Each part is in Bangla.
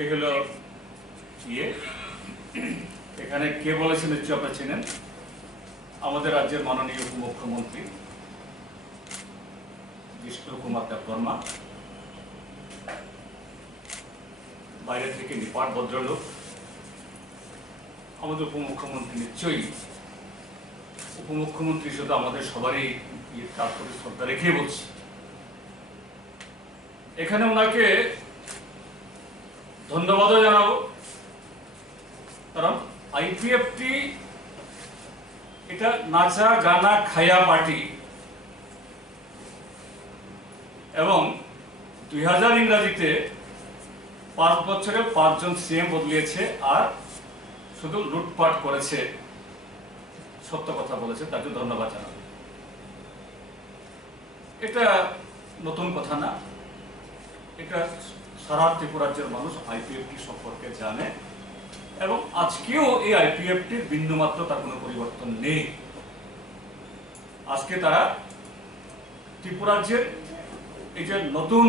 আজকে হলো এখানে কে বলেছেন নিশ্চয় আপনারা চেনেন, আমাদের রাজ্যের মাননীয় উপমুখ্যমন্ত্রী বিষ্ণু কুমার দেববর্মা। বাইরে থেকে নিপাট ভদ্রলোক, আমাদের উপমুখ্যমন্ত্রী নিশ্চয়ই উপমুখ্যমন্ত্রী শুধু আমাদের সবারই তার প্রতি শ্রদ্ধা রেখে বলছি। এখানে ওনাকে ধন্যবাদও জানাবো, কারণ আইপিএফটি এটা নাচা গানা খায়া পার্টি, এবং 2000 ইংরাজিতে 5 বছরে 5 জন সিএম বদলিয়েছে, আর শুধু লুটপাট করেছে, সত্য কথা বলেছে, তাকে ধন্যবাদ জানাবো। এটা নতুন কথা না, এটা সারা ত্রিপুরা রাজ্যের মানুষ আইপিএফটি সম্পর্কে জানে, এবং আজকেও এই আইপিএফটির বিন্দুমাত্র তার কোনো পরিবর্তন নেই। আজকে তারা ত্রিপুরা রাজ্যের এই যে নতুন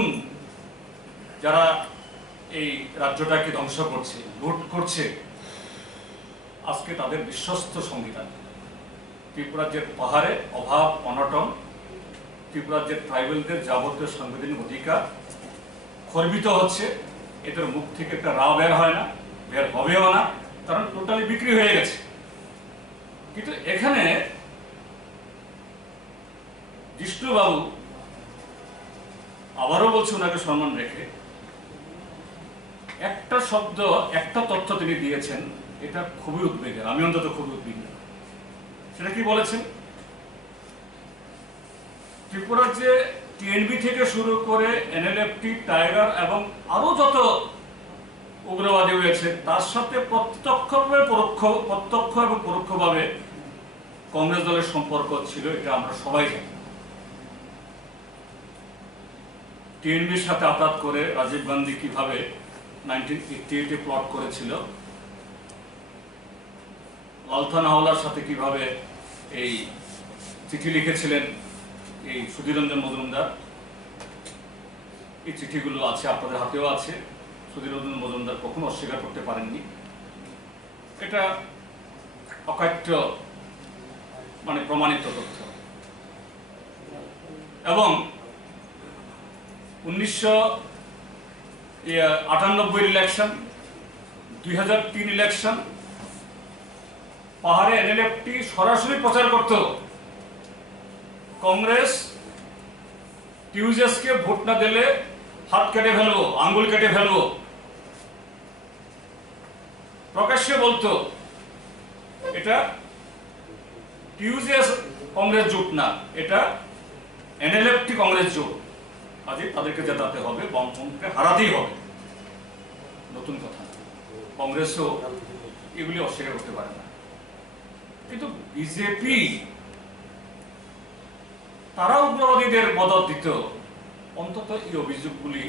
যারা এই রাজ্যটাকে ধ্বংস করছে, লুট করছে, আজকে তাদের বিশ্বস্ত সংবিধান, ত্রিপুরা রাজ্যের পাহাড়ে অভাব অনটন, ত্রিপুরা রাজ্যের ট্রাইবেলদের যাবতীয় সাংবিধানিক অধিকার খর্বিত হচ্ছে, এদের মুখ থেকে একটা রা বের হয় না, বের হবেও না, কারণ টোটালি বিক্রি হয়ে গেছে। কিন্তু এখানে জিষ্ণুবাবু, আবারও বলছি ওনাকে সম্মান রেখে, একটা শব্দ, একটা তথ্য তিনি দিয়েছেন, এটা খুবই উদ্বেগের, আমি অন্তত খুবই উদ্বিগ্ন। সেটা কি বলেছেন? ত্রিপুরার যে টিএনবি থেকে শুরু করে এনএলএফটি, টাইগার এবং আরো যত উগ্রবাদী হয়েছে, তার সাথে প্রত্যক্ষ এবং পরোক্ষভাবে কংগ্রেস দলের সম্পর্ক ছিল, এটা আমরা সবাই জানি। টিএনবির সাথে আঘাত করে রাজীব গান্ধী কিভাবে 1988-এ প্লট করেছিল, লালথান হাওলার সাথে কিভাবে এই চিঠি লিখেছিলেন এই সুধীর রঞ্জন মজুমদার, এই চিঠিগুলো আছে, আপনাদের হাতেও আছে। সুধীর রঞ্জন মজুমদার কখনো অস্বীকার করতে পারেননি, এটা অকাট্য মানে প্রমাণিত তথ্য। এবং 1998 ইলেকশন, 2003 ইলেকশন, পাহাড়ে এনএলএফটি সরাসরি প্রচার করত কংগ্রেস টিউজেসকে ভোট না দিলে হাত কেটে ফেলবো, আঙ্গুল কেটে ফেলবো, প্রকাশ্যে বলতো। এটা টিউজেস কংগ্রেস জোট না, এটা এনএলএফটি কংগ্রেস জোট, আজকে তাদেরকে জেতাতে হবে, বামপন্থীকে হারাতেই হবে। নতুন কথা, কংগ্রেসও এগুলি অস্বীকার করতে পারে না। কিন্তু বিজেপি তারা উগ্রবাদীদের মদত দিত, অন্তত এই অভিযোগগুলি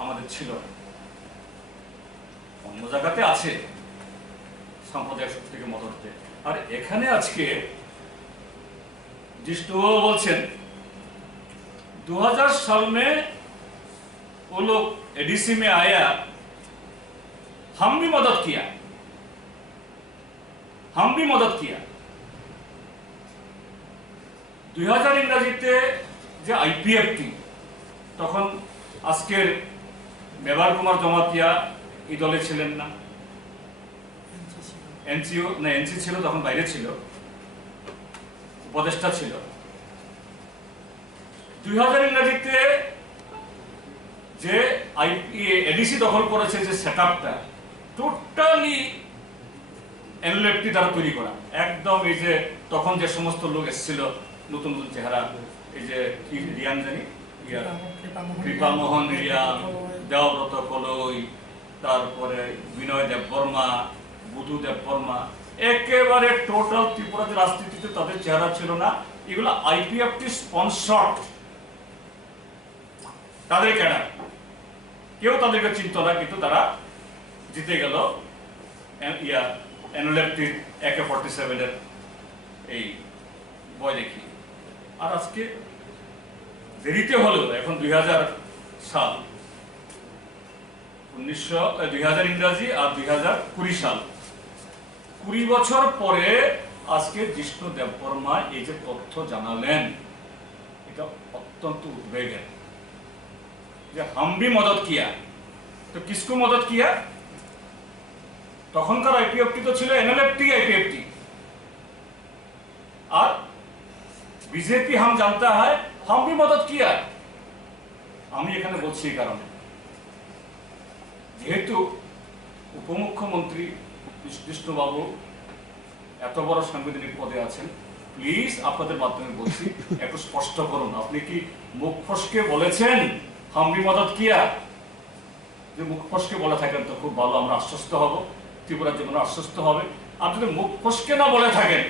আমাদের ছিল না। অন্য জায়গাতে আছে সাম্প্রদায়িক শক্তিকে মদত দেয়, আর এখানে আজকে जिष्णुबाबू बोलছেন 2000 साल में वो लोग एडीसी में आया, हम भी मदद किया, हम भी मदद किया। 2000 ইংরেজিতে যে আইপিএফটি, তখন আজকের মেবার কুমার জমাতিয়া এই দলে ছিলেন না, এনসিও না এনসি ছিল, তখন বাইরে ছিল, উপদেষ্টা ছিল। 2000 ইংরেজিতে যে এডিসি দখল করেছে, যে সেটআপটা টোটালি এনএলএফটি দ্বারা তৈরি করা, একদম এই যে তখন যে সমস্ত লোক এসেছিল নতুন নতুন চেহারা, এই যে কি রিয়ান জানি, কৃপামোহন রিয়ান, দেবব্রত কলই, তারপরে বিনয় দেববর্মা, বুধু দেববর্মা, একেবারে টোটাল ত্রিপুরার রাজনীতিতে তাদের চেহারা ছিল না। এগুলো আইপিএফটি স্পন্সর্ড, তাদের ক্যাডার, কেউ তাদেরকে চিনত না, কিন্তু তারা জিতে গেল এনএলএফটির AK-47 এর এই বয় দেখি। আর আজকে দেরিতে হলেও এখন 2000 সাল 2000 ইংরাজি আর 2020 সাল, 20 বছর পরে আজকে জিষ্ণু দেববর্মা এই যে তথ্য জানালেন, এটা অত্যন্ত উদ্বেগের। যে हम भी मदद किया, তো किसको मदद किया? তখনকার আইপিএফটি তো ছিল এনএলএফটি আইপিএফটি, আর বিজেপি हम जानता है हम भी मदद किया। আমি এখানে বলছি এই কারণে, যেহেতু উপমুখ্যমন্ত্রী কৃষ্ণবাবু এত বড় সাংবিধানিক পদে আছেন, প্লিজ আপনাদের মাধ্যমে বলছি একটু স্পষ্ট করুন, আপনি কি মুখ ফসকে বলেছেন हम भी मदद किया? যে মুখ ফসকে বলে থাকেন তো খুব ভালো, আমরা আশ্বস্ত হব, ত্রিপুরার জন্য আশ্বস্ত হবে। আর যদি মুখ ফসকে না বলে থাকেন,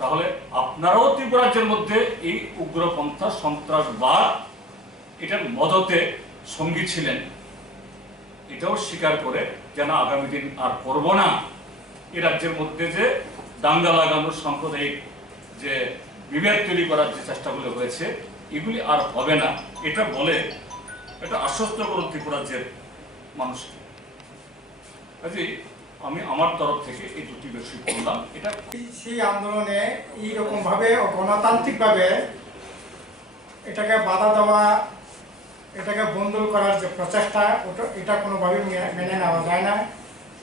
তাহলে আপনারাও ত্রিপুরাজ্যের মধ্যে এই উগ্রপন্থা সন্ত্রাসবাদ এটার মদতে সঙ্গী ছিলেন, এটাও স্বীকার করে যেন আগামী দিন আর করব না। এই রাজ্যের মধ্যে যে দাঙ্গা লাগানোর সাম্প্রদায়িক যে বিভেদ তৈরি করার যে চেষ্টাগুলো হয়েছে, এগুলি আর হবে না, এটা বলে এটা আশ্বস্ত করুন ত্রিপুরাজ্যের মানুষকে। কাজেই আমি আমার তরফ থেকে এই দুটি বিষয় বললাম। এটা সেই আন্দোলনে এইরকম ভাবে গণতান্ত্রিক ভাবে এটাকে বাধা দেওয়া, এটাকে বন্ধ করার যে প্রচেষ্টা, এটা কোনোভাবে মেনে নেওয়া যায় না।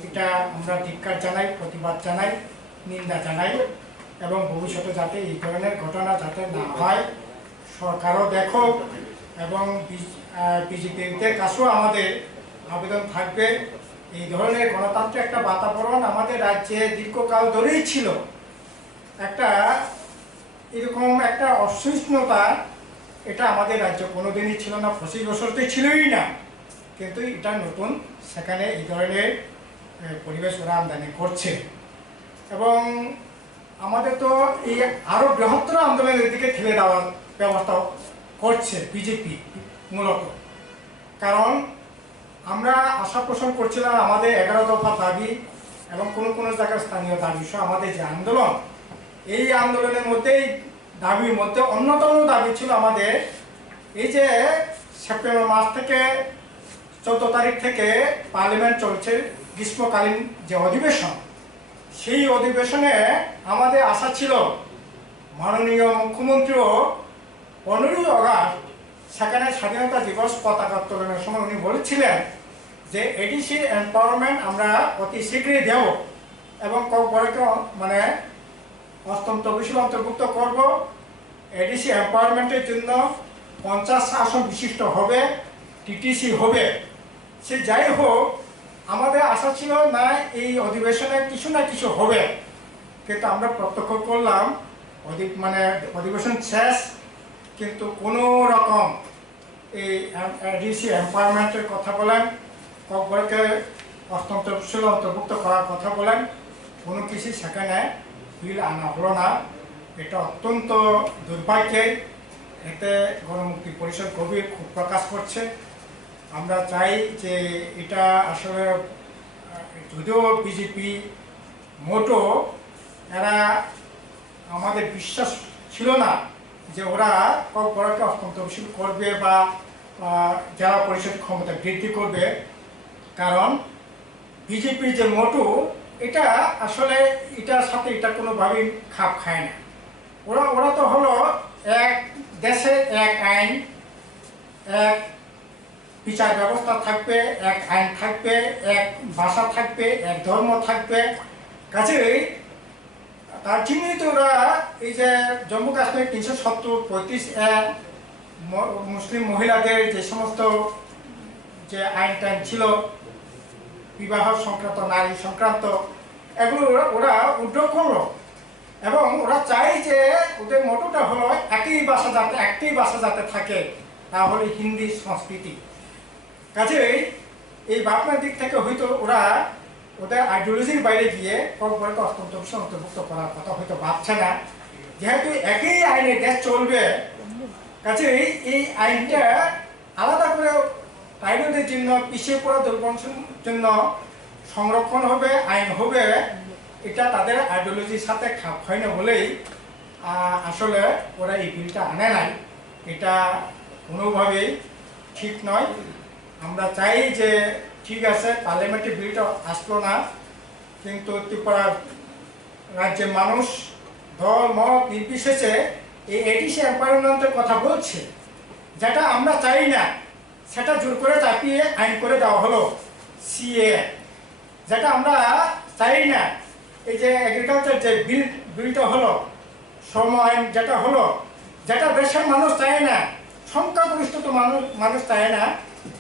এটা আমরা ধিক্কার জানাই, প্রতিবাদ জানাই, নিন্দা জানাই, এবং ভবিষ্যতে যাতে এই ধরনের ঘটনা যাতে না হয় সরকারও দেখো, এবং বিজেপিদের কাছেও আমাদের আবেদন থাকবে। এই ধরনের গণতান্ত্রিক একটা বাতাবরণ আমাদের রাজ্যে দীর্ঘকাল ধরেই ছিল। একটা এরকম একটা অসহিষ্ণুতা, এটা আমাদের রাজ্যে কোনোদিনই ছিল না, 25 বছরতে ছিলই না। কিন্তু এটা নতুন, সেখানে এই ধরনের পরিবেশ ওরা আমদানি করছে, এবং আমাদের তো এই আরো বৃহত্তর আন্দোলনের দিকে ঠেলে দেওয়ার ব্যবস্থা করছে বিজেপি মূলত। কারণ আমরা আশা পোষণ করছিলাম আমাদের 11 দফা দাবি এবং কোনো জায়গার স্থানীয় দাবি সহ আমাদের যে আন্দোলন, এই আন্দোলনের মধ্যেই দাবির মধ্যে অন্যতম দাবি ছিল আমাদের এই যে সেপ্টেম্বর মাস থেকে 14 তারিখ থেকে পার্লামেন্ট চলছে, গ্রীষ্মকালীন যে অধিবেশন, সেই অধিবেশনে আমাদের আশা ছিল মাননীয় মুখ্যমন্ত্রীও 15ই আগস্ট সেখানে স্বাধীনতা দিবস পতাকা উত্তোলনের সময় উনি বলেছিলেন যে এডিসি এম্পাওয়ারমেন্ট আমরা অতি শীঘ্রই দেব, এবং মানে অত্যন্ত বেশি অন্তর্ভুক্ত করব। এডিসি এম্পাওয়ারমেন্টের জন্য 50 আসন বিশিষ্ট হবে, টিটিসি হবে। সে যাই হোক, আমাদের আশা ছিল না এই অধিবেশনে কিছু না কিছু হবে, কিন্তু আমরা প্রত্যক্ষ করলাম মানে অধিবেশন শেষ, কিন্তু কোনো রকম এই এডিসি এম্পাওয়ারমেন্টের কথা বলেন, ককবরকে অন্তর্ভুক্ত করার কথা বলেন, কোনো কিছু সেখানে বিল আনা হলো না। এটা অত্যন্ত দুর্ভাগ্যের, এতে গণমুক্তি পরিষদ গভীর ক্ষোভ প্রকাশ করছে। আমরা চাই যে এটা আসলে, যদিও বিজেপি মোটো এরা আমাদের বিশ্বাস ছিল না যে ওরা ককবরকে অন্তর্ভুক্ত করবে বা জেলা পরিষদ ক্ষমতা বৃদ্ধি করবে, কারণ বিজেপির যে মোটো এটা আসলে এটার সাথে এটা কোনোভাবেই খাপ খায় না। ওরা তো হলো এক দেশে এক আইন, এক বিচার ব্যবস্থা থাকবে, এক আইন থাকবে, এক ভাষা থাকবে, এক ধর্ম থাকবে। কাজেই তার জন্যই তো ওরা এই যে জম্মু কাশ্মীর 370-35 মুসলিম মহিলাদের যে সমস্ত যে আইন টাইন ছিল বিবাহ সংক্রান্ত, নারী সংক্রান্ত, এগুলো ওরা উদ্যোগ করলো, এবং ওরা চায় যে ওদের মোটোটা হলো একটি ভাষা যাতে থাকে, তাহলে হিন্দি সংস্কৃতি। কাজেই এই ভাবনার দিক থেকে হয়তো ওরা ওদের আইডিওলজির বাইরে গিয়ে ককবরকে অন্তর্ভুক্ত করার কথা হয়তো ভাবছে না, যেহেতু একই আইনে দেশ চলবে। কাজেই এই আইনটা আলাদা করে ট্রাইবালদের জন্য, পিছিয়ে পড়া দুর্বংশের জন্য সংরক্ষণ হবে, আইন হবে, এটা তাদের আইডিওলজির সাথে খাপ হয় না বলেই আসলে ওরা এই বিলটা আনে নাই। এটা কোনোভাবেই ঠিক নয়, আমরা চাই যে ঠিক আছে পার্লামেন্টে বিলটা আসলো না, কিন্তু ত্রিপুরা রাজ্যের মানুষ দল মত নির্বিশেষে এই এডিসি এম্পাওয়ারমেন্টের কথা বলছে, যেটা আমরা চাই না সেটা জোর করে চাপিয়ে আইন করে দেওয়া হলো সিএ, যেটা আমরা চাই না। এই যে এগ্রিকালচার যে বিলটা হলো, শ্রম আইন যেটা হলো, যেটা দেশের মানুষ চায় না, সংখ্যাগরিষ্ঠ তো মানুষ চায় না,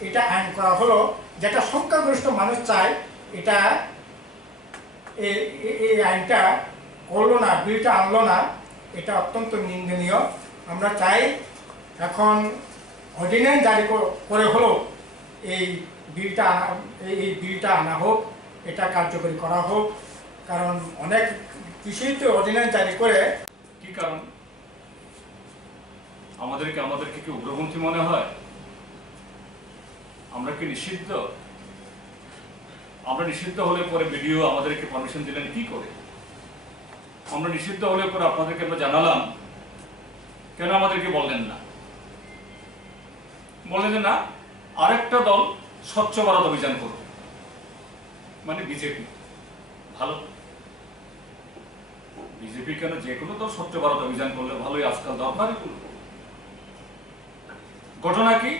এটা আইন করা হলো। যেটা সংখ্যাগরিষ্ঠ মানুষ চায় এটা এই আইনটা করলো না, বিলটা আনলো না, এটা অত্যন্ত নিন্দনীয়। আমরা চাই এখন অর্ডিন্যান্স জারি করে হলো এই বিলটা আনা হোক, এটা কার্যকরী করা হোক। কারণ অনেক কিছুই তো অর্ডিন্যান্স জারি করে। কি কারণ? আমাদেরকে কি উগ্রপন্থী মনে হয়? আমরা কি নিষিদ্ধ? আমরা নিষিদ্ধ হলে পরে বিডিও আমাদেরকে পারমিশন দিলেন কি করে? আমরা নিষিদ্ধ হলে পরে আপনাদেরকে আমরা জানালাম, কেন আমাদেরকে বললেন না? বললেন যে না, আরেকটা দল স্বচ্ছ ভারত অভিযান করবে, মানে বিজেপি। ভালো, বিজেপি কেন, যে কোনো দল স্বচ্ছ ভারত অভিযান করলে ভালোই, আজকাল দরকারই করবে। ঘটনা কি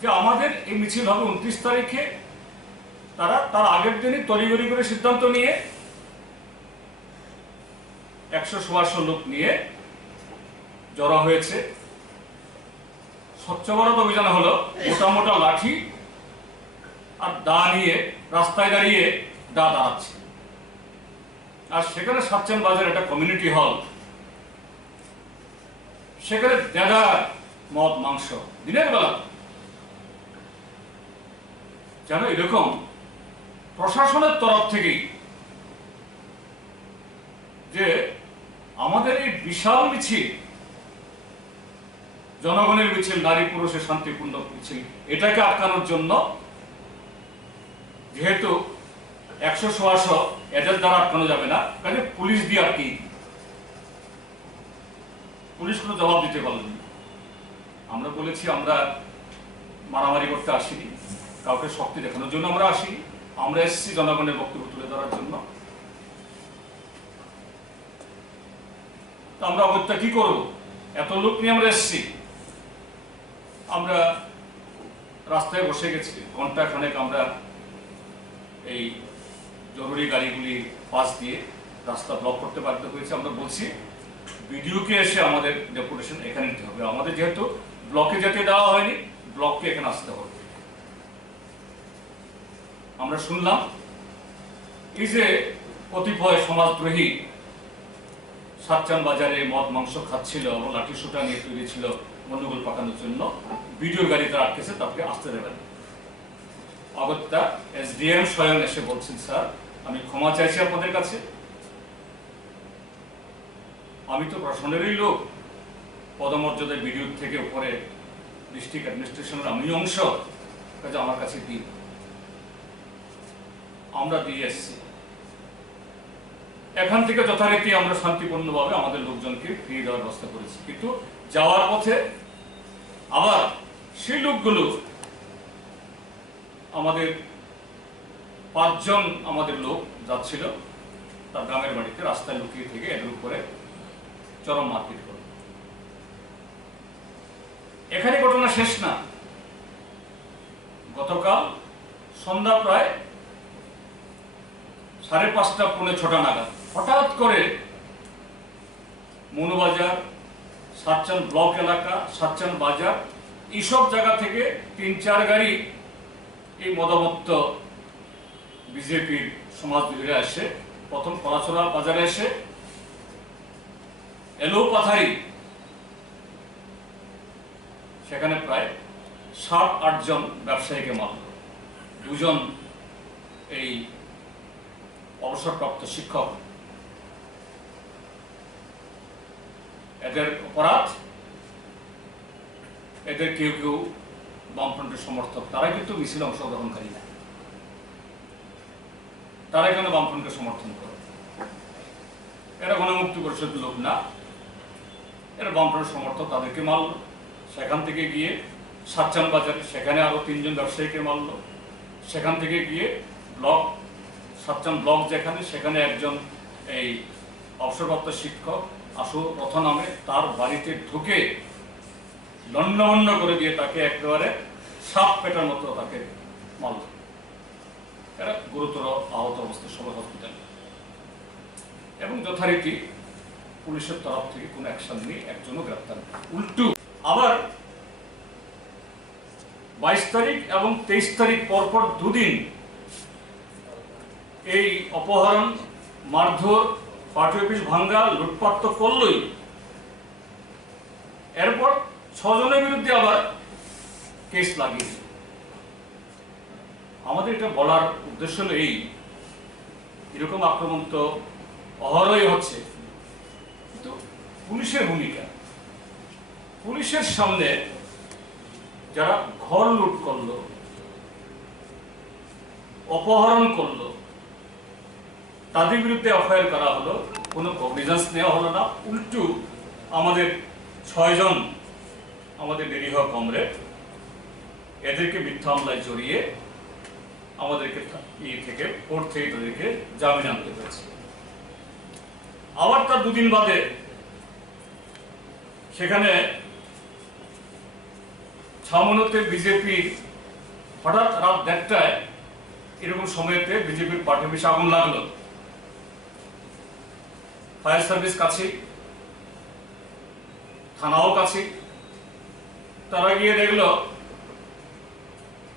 যে আমাদের এই মিছিল হবে 29 তারিখে, তারা তার আগের দিনই তড়িঘড়ি করে সিদ্ধান্ত নিয়ে 100-150 লোক নিয়ে জড়ো হয়েছে। স্বচ্ছ ভারত অভিযান হলো মোটা মোটা লাঠি আর দা নিয়ে রাস্তায় দাঁড়িয়ে দা দাঁড়াচ্ছে। আর সেখানে সাতচান বাজার একটা কমিউনিটি হল, সেখানে দেদা মদ মাংস দিনের বেলা। যেন এরকম প্রশাসনের তরফ থেকেই যে আমাদের এই বিশাল মিছিল, জনগণের মিছিল, নারী পুরুষের শান্তিপূর্ণ মিছিল, এটাকে আটকানোর জন্য যেহেতু 100-150 এদের দ্বারা আটকানো যাবে না, কাজে পুলিশ দিয়ে আটকে, পুলিশ কোনো জবাব দিতে পারলেন না। আমরা বলেছি আমরা মারামারি করতে আসিনি, কাউকে শক্তি দেখানোর জন্য আমরা আসিনি, আমরা এসেছি জনগণের বক্তব্য তুলে ধরার জন্য। আমরা অগত্যা কি করবো, এত লোক নিয়ে আমরা এসেছি। আমরা রাস্তায় বসে গেছি ঘন্টা খানেক, আমরা এই জরুরি গাড়িগুলি পাশ দিয়ে রাস্তা ব্লক করতে বাধ্য হয়েছে। আমরা বলছি বিডিওকে এসে আমাদের ডেপুটেশন এখানে নিতে হবে, আমাদের যেহেতু ব্লকে যেতে দেওয়া হয়নি, ব্লককে এখানে আসতে হবে। আমরা শুনলাম এই যে কতিপয় সমাজদ্রোহী সাতচান বাজারে মদ মাংস খাচ্ছিল এবং লাঠি সুটা নিয়ে তৈরি ছিল গন্ডগোল পাকানোর জন্য, ভিডিও গাড়িতে আটকেছে, তাকে আসতে দেবেন। অগত্যা এসডিএম স্বয়ং এসে বলছেন, স্যার আমি ক্ষমা চাইছি আপনাদের কাছে, আমি তো প্রশাসনেরই লোক, পদমর্যাদায় বিডিও থেকে উপরে ডিস্ট্রিক্ট অ্যাডমিনিস্ট্রেশনের আমি অংশ, কাজে আমার কাছে দিন। আমরা দিয়ে এসছি। এখান থেকে যথারীতি আমরা শান্তিপূর্ণভাবে আমাদের লোকজনকে ফিরিয়ে দেওয়ার ব্যবস্থা করেছি, কিন্তু যাওয়ার পথে আবার সেই লোকগুলো আমাদের 5 জন আমাদের লোক যাচ্ছিল তার গ্রামের বাড়িতে, রাস্তায় লুকিয়ে থেকে এদের উপরে চরম মারপিট করে। এখানে ঘটনা শেষ না, গতকাল সন্ধ্যা প্রায় 5:30-6:45 নাগাদ হঠাৎ করে মনুবাজার, সাতচান ব্লক এলাকা, সাতচান বাজার, এইসব জায়গা থেকে 3-4 গাড়ি এই মদমত্ত বিজেপির সমাজবিরোধীরা এসে প্রথম কলাছড়া বাজারে এসে এলো পাথারি, সেখানে প্রায় 7-8 জন ব্যবসায়ীকে মারল। 2 জন এই অবসরপ্রাপ্ত শিক্ষক, এদের অপরাধ, এদের কেউ কেউ বামফ্রন্টের সমর্থক, তারাই কিন্তু মিছিলে অংশগ্রহণকারী না, তারাই কেন বামফ্রন্টকে সমর্থন করে? এরা গণমুক্তি পরিষদের লোক না, এরা বামফ্রন্টের সমর্থক, তাদেরকে মারল। সেখান থেকে গিয়ে সাতচান বাজারে, সেখানে আরো 3 জন ব্যবসায়ীকে মারল। সেখান থেকে গিয়ে ব্লক, সাতচান ব্লক যেখানে, সেখানে একজন এই অবসরপ্রাপ্ত শিক্ষক আশু রথ নামে, তার বাড়িতে ঢুকে লন্ডভন্ড করে দিয়ে তাকে একেবারে সাপ পেটার মতো তাকে মারল। এরা গুরুতর আহত অবস্থায় সবাই হসপিটালে, এবং যথারীতি পুলিশের তরফ থেকে কোনো অ্যাকশন নেই, একজনও গ্রেপ্তার নেই। উল্টো আবার 22 তারিখ এবং 23 তারিখ পরপর দুদিন এই অপহরণ, মারধর, পার্টি অফিস ভাঙ্গা, লুটপাট তো করলই, এরপর 6 জনের বিরুদ্ধে আবার কেস লাগিয়েছে। আমাদের এটা বলার উদ্দেশ্য হলো এই, এরকম আক্রমণ তো অহরই হচ্ছে, কিন্তু পুলিশের ভূমিকা, পুলিশের সামনে যারা ঘর লুট করলো, অপহরণ করলো, তাদের বিরুদ্ধে এফআইআর করা হলো, কোনো কগনিজেন্স নেওয়া হলো না। উল্টো আমাদের 6 জন আমাদের নিরীহ কমরেড, এদেরকে মিথ্যা মামলায় জড়িয়ে আমাদেরকে থেকে কোর্ট থেকে তাদেরকে জামিন আনতে হয়েছে। আবার তার দুদিন বাদে সেখানে ছামনুতে বিজেপির হঠাৎ রাত 1টায় এরকম সময়তে বিজেপির পার্টি অফিসে আগুন লাগলো। ফায়ার সার্ভিস কাছে, থানাও কাছে, তারা গিয়ে দেখলো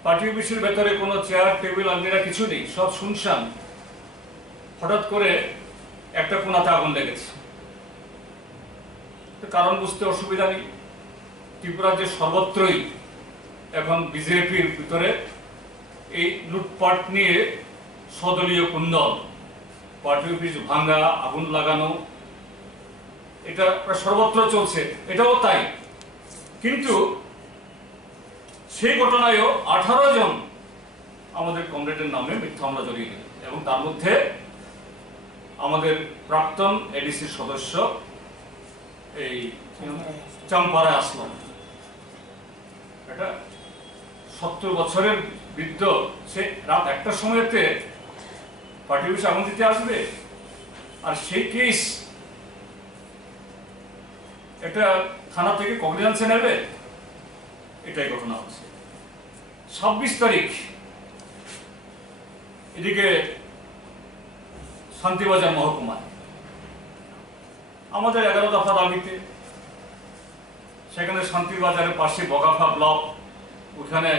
পার্টি অফিসের ভেতরে কোনো চেয়ার, টেবিল, আলমিরা কিছু নেই, সব শুনশান। হঠাৎ করে একটা কোণাতে আগুন লেগেছে, কারণ বুঝতে অসুবিধা নেই। ত্রিপুরার যে সর্বত্রই এখন বিজেপির ভিতরে এই লুটপাট নিয়ে সদলীয় কুন্দল, পার্টি অফিস ভাঙ্গা, আগুন লাগানো, এটা সর্বত্র চলছে, এটাও তাই। কিন্তু সেই ঘটনায়ও 18 জন আমাদের কমরেডের নামে মিথ্যা মামলা জড়িয়ে দিল, এবং তার মধ্যে আমাদের প্রাক্তন এডিসির সদস্য এই চাম্পারায় আসলাম, এটা 70 বছরের বৃদ্ধ, সে রাত 1টার সময়তে পার্টি অফিসে আগুন দিতে আসবে, আর সেই কেস এটা থানা থেকে কগনিজেন্সে নেবে, এটাই ঘটনা হচ্ছে। 26 তারিখ এদিকে শান্তিবাজার মহকুমায় আমাদের 11 দফা দাবিতে, সেখানে শান্তিবাজারের পাশে বগাফা ব্লক, ওখানে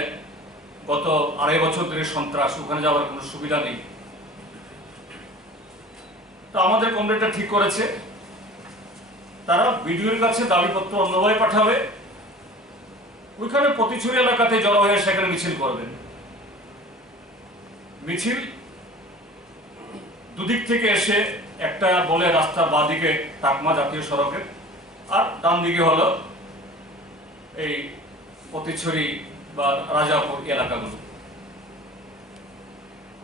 গত 2.5 বছর ধরে সন্ত্রাস, ওখানে যাওয়ার কোনো সুবিধা নেই। তো আমাদের কমরেডটা ঠিক করেছে, তারা বিডিওর কাছে দাবিপত্র অন্যভাবে পাঠাবে, ওইখানে প্রতিছড়ি এলাকাতে জড়ো হয়ে সেখানে মিছিল করবেন। মিছিল দুদিক থেকে এসে, একটা বলে রাস্তার বাঁদিকে টাকমা জাতীয় সড়কের, আর ডান দিকে হলো এই প্রতিছড়ি বা রাজাপুর এলাকাগুলো।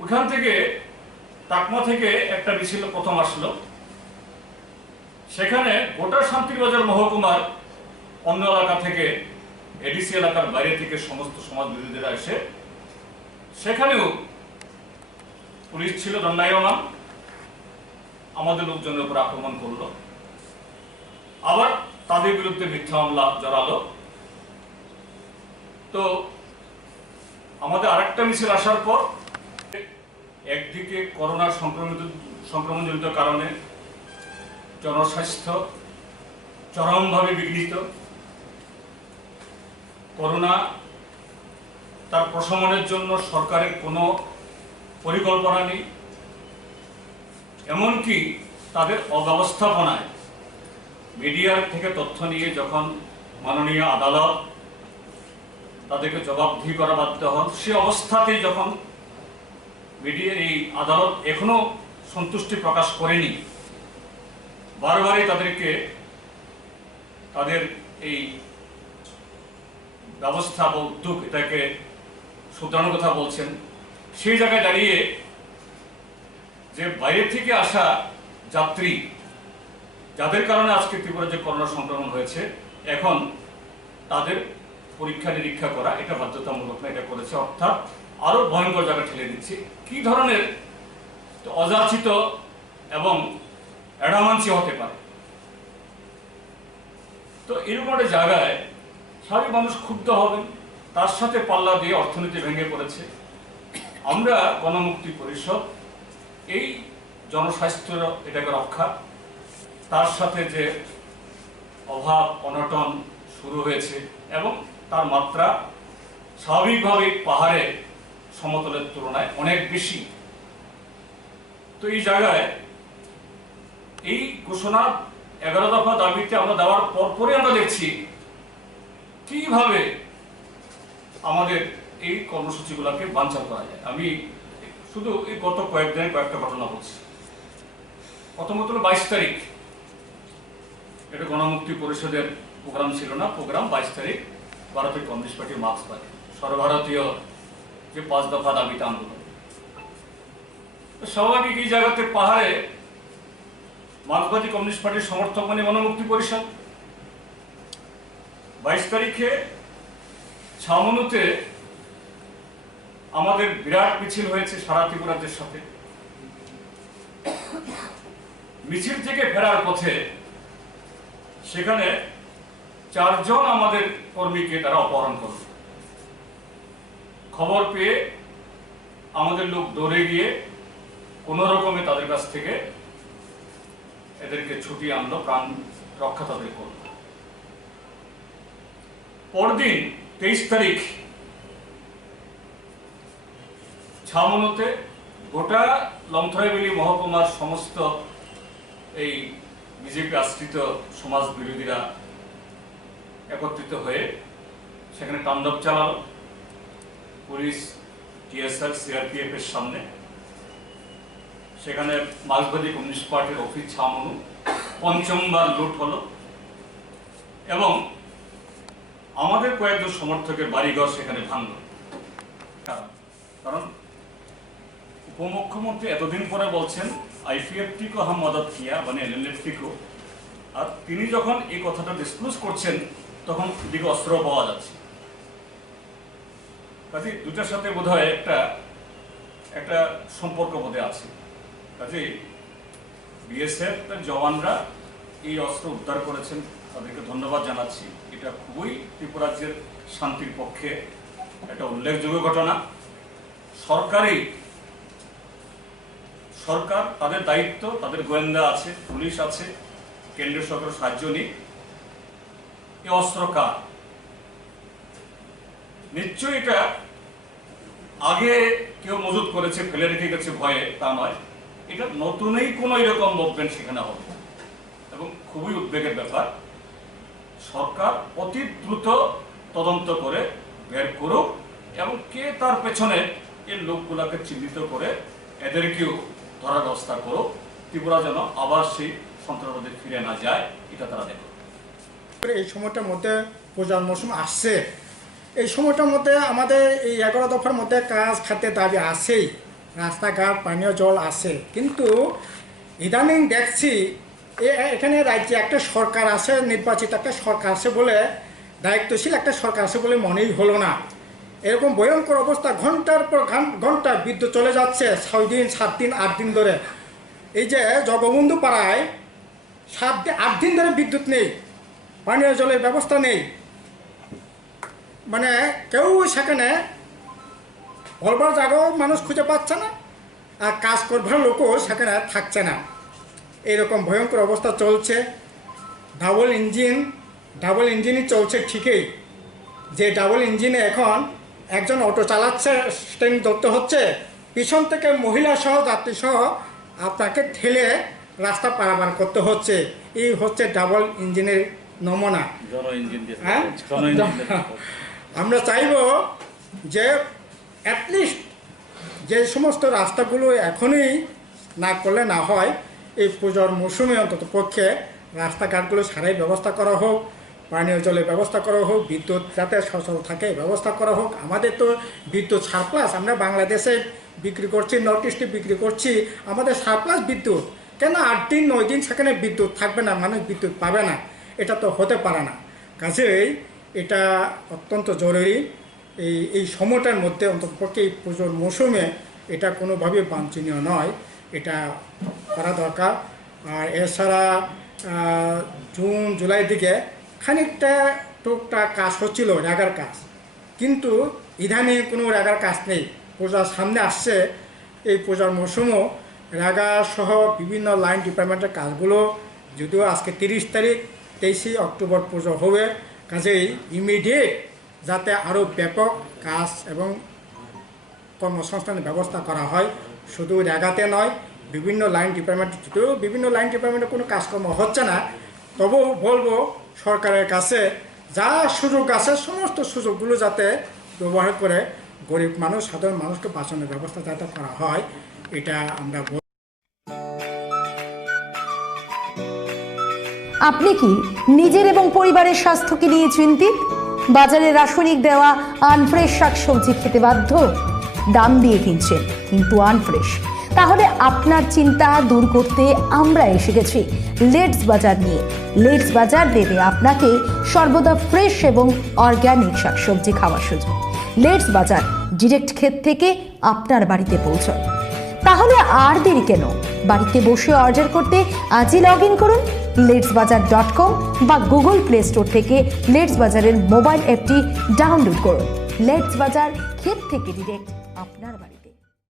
ওখান থেকে টাকমা থেকে একটা মিছিল প্রথম আসলো, সেখানে গোটা শান্তিবাজার মহকুমার অন্য এলাকা থেকে, এডিসি এলাকার বাইরে থেকে সমস্ত সমাজ বিরোধীরা এসে, সেখানেও পুলিশ ছিল দণ্ডায়মান, আমাদের লোকজনের উপর আক্রমণ করলো, আবার তাদের বিরুদ্ধে মিথ্যা মামলা জড়ালো। তো আমাদের আরেকটা মিছিল আসার পর একদিকে করোনার সংক্রমণজনিত কারণে জনস্বাস্থ্য চরমভাবে বিঘ্নিত, করোনা তার প্রশমনের জন্য সরকারের কোনো পরিকল্পনা নেই, এমনকি তাদের অব্যবস্থাপনায় মিডিয়ার থেকে তথ্য নিয়ে যখন মাননীয় আদালত তাদেরকে জবাবদিহি করা বাধ্য হন, সে অবস্থাতেই যখন মিডিয়ার এই আদালত এখনো সন্তুষ্টি প্রকাশ করেনি, বারবারই তাদেরকে তাদের এই ব্যবস্থা বা উদ্যোগ এটাকে শুধরানোর কথা বলছেন। সেই জায়গায় দাঁড়িয়ে যে বাইরে থেকে আসা যাত্রী, যাদের কারণে আজকে ত্রিপুরা যে করোনা সংক্রমণ হয়েছে, এখন তাদের পরীক্ষা নিরীক্ষা করা এটা বাধ্যতামূলক না, এটা করেছে, অর্থাৎ আরো ভয়ঙ্কর জায়গা ঠেলে দিচ্ছে। কি ধরনের অযাচিত এবং অ্যাডামান্সি হতে পারে। তো এরকম একটা জায়গায় স্বাভাবিক মানুষ ক্ষুব্ধ হবেন, তার সাথে পাল্লা দিয়ে অর্থনীতি ভেঙে পড়েছে। আমরা গণমুক্তি পরিষদ এই জনস্বাস্থ্য এটাকে রক্ষা, তার সাথে যে অভাব অনটন শুরু হয়েছে এবং তার মাত্রা স্বাভাবিকভাবেই পাহাড়ে সমতলের তুলনায় অনেক বেশি। তো এই জায়গায় এই ঘোষণা 11 দফা দাবিতে আমরা দেওয়ার পরপরই আমরা দেখছি কিভাবে আমাদের এই কর্মসূচিগুলোকে বানচাল করা যায়। আমি শুধু এই গত কয়েকদিনের কয়েকটা ঘটনা বলছি। প্রথমত 22 তারিখ, এটা গণমুক্তি পরিষদের প্রোগ্রাম ছিল না, প্রোগ্রাম 22 তারিখ ভারতের কমিউনিস্ট পার্টি মার্ক্সবাদী সর্বভারতীয় যে 5 দফা দাবিতে আন্দোলন। স্বাভাবিক এই জায়গাতে পাহাড়ে মার্ক্সবাদী কমিউনিস্ট পার্টির সমর্থক মানে গণমুক্তি পরিষদ। 22 তারিখে ছামনুতে আমাদের বিরাট মিছিল হয়েছে সারা ত্রিপুরাদের সাথে। মিছিল থেকে ফেরার পথে সেখানে 4 জন আমাদের কর্মীকে তারা অপহরণ করল। খবর পেয়ে আমাদের লোক দৌড়ে গিয়ে কোন রকমে তাদের কাছ থেকে এদেরকে ছুটিয়ে আনলো, প্রাণ রক্ষা তাদের করল। পরদিন 23 তারিখ ছামনুতে গোটা লংথরাইবেলি মহকুমার সমস্ত এই বিজেপি আশ্রিত সমাজ বিরোধীরা একত্রিত হয়ে সেখানে তাণ্ডব চালাল। পুলিশ, টিএসআর, সিআরপিএফ এর সামনে। সেখানে মার্ক্সবাদী কমিউনিস্ট পার্টির অফিস ছামনু 5বার লুট হলো এবং আমাদের কয়েকজন সমর্থকের বাড়িঘর সেখানে ভাঙল। কারণ উপমুখ্যমন্ত্রী এতদিন পরে বলছেন আইপিএফটি কো হাম মদদ কিয়া, মানে এলএলএফটি কো, আর তিনি যখন এই কথাটা ডিসক্লোজ করছেন তখন দিকে অস্ত্র পাওয়া যাচ্ছে। কাজে দুটার সাথে বোধহয় একটা সম্পর্ক বোধহয় আছে। কাজে বিএসএফ জওয়ানরা এই অস্ত্র উদ্ধার করেছেন, তাদেরকে ধন্যবাদ জানাচ্ছি। এটা খুবই ত্রিপুরাজ্যের শান্তির পক্ষে একটা উল্লেখযোগ্য ঘটনা। সরকার তাদের দায়িত্ব, তাদের গোয়েন্দা আছে, পুলিশ আছে, কেন্দ্রীয় সরকারের সাহায্য নিয়ে এই অস্ত্র কার? নিশ্চয়ই এটা আগে কেউ মজুত করেছে, ফেলে রেখে গেছে ভয়ে, তা নয়। এটা নতুনই কোনো এরকম মুভমেন্ট সেখানে হবে এবং খুবই উদ্বেগের ব্যাপার। সরকার অতি দ্রুত তদন্ত করে বের করুক এবং কে তার পেছনে এই লোকগুলাকে চিহ্নিত করে এদেরকেও ধরার ব্যবস্থা করুক। ত্রিপুরা যেন আবার সেই সন্ত্রাসবাদে ফিরে না যায়, এটা তারা দেখুক। এই সময়টার মধ্যে পূজার মৌসুম আসছে, এই সময়টার মধ্যে আমাদের এই 11 দফার মধ্যে কাজ খাতে দাবি আছেই, রাস্তাঘাট, পানীয় জল আছে। কিন্তু ইদানিং দেখছি এখানে রাজ্যে একটা সরকার আছে, নির্বাচিত একটা সরকার আছে বলে, দায়িত্বশীল একটা সরকার আছে বলে মনেই হলো না। এরকম ভয়ঙ্কর অবস্থা, ঘন্টার পর ঘন্টা বিদ্যুৎ চলে যাচ্ছে, 6 দিন 7 দিন 8 দিন ধরে। এই যে জগবন্ধু পাড়ায় 8 দিন ধরে বিদ্যুৎ নেই, পানীয় জলের ব্যবস্থা নেই, মানে কেউ সেখানে বলবার জায়গাও মানুষ খুঁজে পাচ্ছে না, আর কাজ করবার লোকও সেখানে থাকছে না। এইরকম ভয়ঙ্কর অবস্থা চলছে। ডাবল ইঞ্জিনই চলছে ঠিকই, যে ডাবল ইঞ্জিনে এখন একজন অটো চালাচ্ছে, স্টেরিং ধরতে হচ্ছে, পিছন থেকে মহিলা সহ যাত্রী সহ আপনাকে ঠেলে রাস্তা পারাপার করতে হচ্ছে। এই হচ্ছে ডাবল ইঞ্জিনের নমুনা। হ্যাঁ, আমরা চাইব যে অ্যাটলিস্ট যে সমস্ত রাস্তাগুলো এখনই না করলে না হয়, এই পুজোর মৌসুমে অন্তত পক্ষে রাস্তাঘাটগুলো সারাই ব্যবস্থা করা হোক, পানীয় জলের ব্যবস্থা করা হোক, বিদ্যুৎ যাতে সচল থাকে ব্যবস্থা করা হোক। আমাদের তো বিদ্যুৎ সারপ্লাস, আমরা বাংলাদেশে বিক্রি করছি, নর্থ ইস্টে বিক্রি করছি, আমাদের সারপ্লাস বিদ্যুৎ। কেন 8 দিন 9 দিন সেখানে বিদ্যুৎ থাকবে না, মানুষ বিদ্যুৎ পাবে না? এটা তো হতে পারে না। কাজেই এটা অত্যন্ত জরুরি। এই সময়টার মধ্যে অন্ততপক্ষে এই পুজোর মৌসুমে এটা কোনোভাবেই বাঞ্ছনীয় নয়, এটা করা দরকার। আর এছাড়া জুন জুলাইয়ের দিকে খানিকটা টুকটাক কাজ হচ্ছিল, রেগার কাজ, কিন্তু ইদানিং কোনো রেগার কাজ নেই। পূজার সামনে আসছে, এই পূজার মৌসুমও রেগা সহ বিভিন্ন লাইন ডিপার্টমেন্টের কাজগুলো, যদিও আজকে 30 তারিখ, 23 অক্টোবর পুজো হবে, কাজেই ইমিডিয়েট যাতে আরও ব্যাপক কাজ এবং কর্মসংস্থানের ব্যবস্থা করা হয়, শুধু রেগাতে নয়, বিভিন্ন লাইন ডিপার্টমেন্ট, যদিও বিভিন্ন লাইন ডিপার্টমেন্টে কোনো কাজকর্ম হচ্ছে না, তবুও বলবো সরকারের কাছে যা সুযোগ আছে সমস্ত সুযোগগুলো যাতে ব্যবহার করে গরিব মানুষ, সাধারণ মানুষকে বাঁচানোর ব্যবস্থা যাতে করা হয়, এটা আমরা আপনি কি নিজের এবং পরিবারের স্বাস্থ্যকে নিয়ে চিন্তিত? বাজারে রাসায়নিক দেওয়া আনফ্রেশ শাকসবজি খেতে বাধ্য? দাম দিয়ে কিনছেন কিন্তু আনফ্রেশ? তাহলে আপনার চিন্তা দূর করতে আমরা এসে গেছি লেটস বাজার নিয়ে। লেটস বাজার দেবে আপনাকে সর্বদা ফ্রেশ এবং অর্গ্যানিক শাকসবজি খাওয়ার সুযোগ। লেটস বাজার ডিরেক্ট ক্ষেত থেকে আপনার বাড়িতে পৌঁছায়। তাহলে আর দেরি কেন? বাড়িতে বসে অর্ডার করতে আজই লগ ইন করুন letsbazaar.com বা গুগল প্লে স্টোর থেকে লেটস বাজারের মোবাইল অ্যাপটি ডাউনলোড করুন। লেটস বাজার ক্ষেত থেকে ডিরেক্ট আপনার